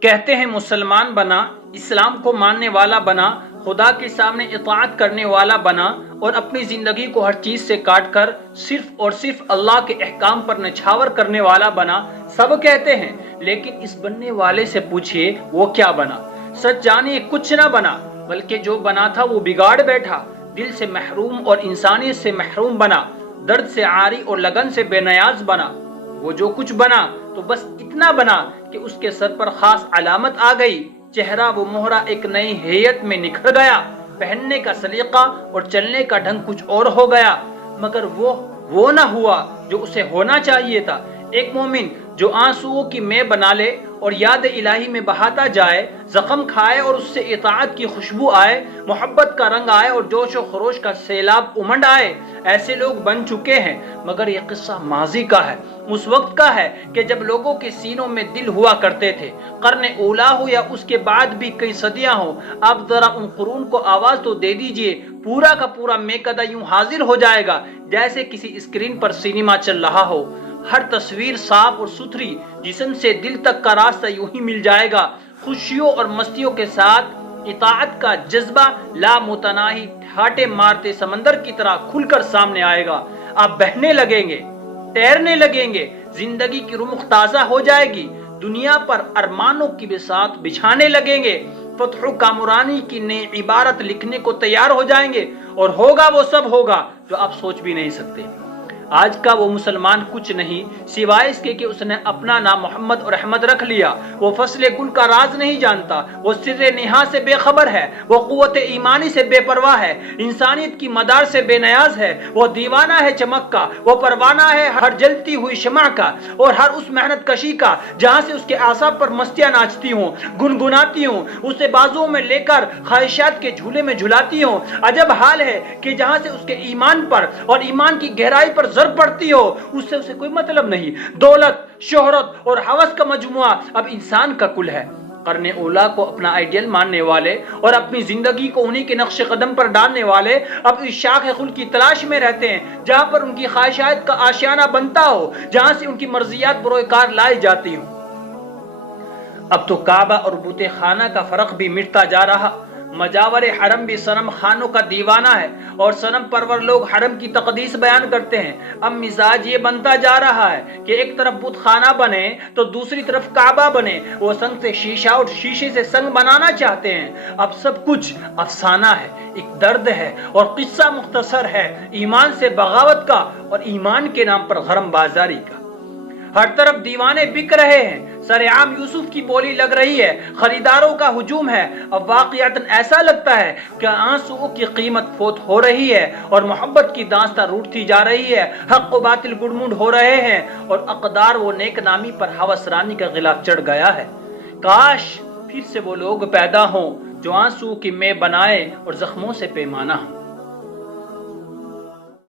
کہتے ہیں مسلمان بنا، اسلام کو ماننے والا بنا، خدا کے سامنے اطاعت کرنے والا بنا اور اپنی زندگی کو ہر چیز سے کاٹ کر صرف اور صرف اللہ کے احکام پر نچھاور کرنے والا بنا، سب کہتے ہیں۔ لیکن اس بننے والے سے پوچھئے وہ کیا بنا؟ سچ جانیے کچھ نہ بنا، بلکہ جو بنا تھا وہ بگاڑ بیٹھا، دل سے محروم اور انسانیت سے محروم بنا، درد سے عاری اور لگن سے بے نیاز بنا۔ وہ جو کچھ بنا تو بس اتنا بنا کہ اس کے سر پر خاص علامت آ گئی، چہرہ و مہرہ ایک نئی ہیئت میں نکھر گیا، پہننے کا سلیقہ اور چلنے کا ڈھنگ کچھ اور ہو گیا، مگر وہ نہ ہوا جو اسے ہونا چاہیے تھا۔ ایک مومن جو آنسوؤں کی مے بنا لے اور یاد الہی میں بہاتا جائے، زخم کھائے اور اس سے اطاعت کی خوشبو آئے، محبت کا رنگ آئے اور جوش و خروش کا سیلاب امنڈ آئے، ایسے لوگ بن چکے ہیں۔ مگر یہ قصہ ماضی کا ہے، اس وقت کا ہے کہ جب لوگوں کے سینوں میں دل ہوا کرتے تھے۔ قرن اولا ہو یا اس کے بعد بھی کئی صدیاں ہوں، آپ ذرا ان قرون کو آواز تو دے دیجئے، پورا کا پورا میکدہ یوں حاضر ہو جائے گا جیسے کسی اسکرین پر سینما چل رہا ہو۔ ہر تصویر صاف اور ستھری، جسم سے دل تک کا راستہ یوں ہی مل جائے گا، خوشیوں اور مستیوں کے ساتھ اطاعت کا جذبہ لامتناہی ٹھاٹے مارتے سمندر کی طرح کھل کر سامنے آئے گا۔ آپ بہنے لگیں گے، تیرنے لگیں گے، زندگی کی رمق تازہ ہو جائے گی، دنیا پر ارمانوں کی بساط بچھانے لگیں گے، فتح و کامرانی کی نئی عبارت لکھنے کو تیار ہو جائیں گے، اور ہوگا وہ سب ہوگا جو آپ سوچ بھی نہیں سکتے۔ آج کا وہ مسلمان کچھ نہیں سوائے اس کے کہ اس نے اپنا نام محمد اور احمد رکھ لیا۔ وہ فصل گل کا راز نہیں جانتا، وہ سر نہا سے بے خبر ہے، وہ قوت ایمانی سے بے پرواہ ہے، انسانیت کی مدار سے بے نیاز ہے، وہ دیوانہ ہے چمک کا، وہ پروانہ ہے ہر جلتی ہوئی شمع کا اور ہر اس محنت کشی کا جہاں سے اس کے اعصاب پر مستیاں ناچتی ہوں، گنگناتی ہوں، اسے بازوؤں میں لے کر خواہشات کے جھولے میں جھلاتی ہوں۔ عجب حال ہے کہ جہاں سے اس کے ایمان پر اور ایمان کی گہرائی پر ضرب پڑتی ہو، اس سے اسے کوئی مطلب نہیں۔ دولت، شہرت اور ہوس کا مجموعہ اب انسان کا کل ہے۔ قرن اولا کو اپنا آئیڈیل ماننے والے اور اپنی زندگی کو انہی کے نقش قدم پر ڈالنے والے اب اس شاخ خلد کی تلاش میں رہتے ہیں جہاں پر ان کی خواہشات کا آشیانہ بنتا ہو، جہاں سے ان کی مرضیات بروئے کار لائی جاتی ہوں۔ اب تو کعبہ اور بت خانہ کا فرق بھی مٹتا جا رہا، مجاور حرم بھی صنم خانوں کا دیوانہ ہے اور صنم پرور لوگ حرم کی تقدیس بیان کرتے ہیں۔ اب مزاج یہ بنتا جا رہا ہے کہ ایک طرف بت خانہ بنے تو دوسری طرف کعبہ بنے، وہ سنگ سے شیشہ اور شیشے سے سنگ بنانا چاہتے ہیں۔ اب سب کچھ افسانہ ہے، ایک درد ہے اور قصہ مختصر ہے، ایمان سے بغاوت کا اور ایمان کے نام پر غرم بازاری کا۔ ہر طرف دیوانے بک رہے ہیں، سرعام یوسف کی بولی لگ رہی ہے، خریداروں کا ہجوم ہے۔ اب واقعتاً ایسا لگتا ہے کہ آنسوؤں کی قیمت فوت ہو رہی ہے اور محبت کی داستاں روٹتی جا رہی ہے، حق و باطل گڑمنڈ ہو رہے ہیں اور اقدار و نیک نامی پر ہوس رانی کا غلاف چڑھ گیا ہے۔ کاش پھر سے وہ لوگ پیدا ہوں جو آنسو کی مے بنائے اور زخموں سے پیمانہ ہوں۔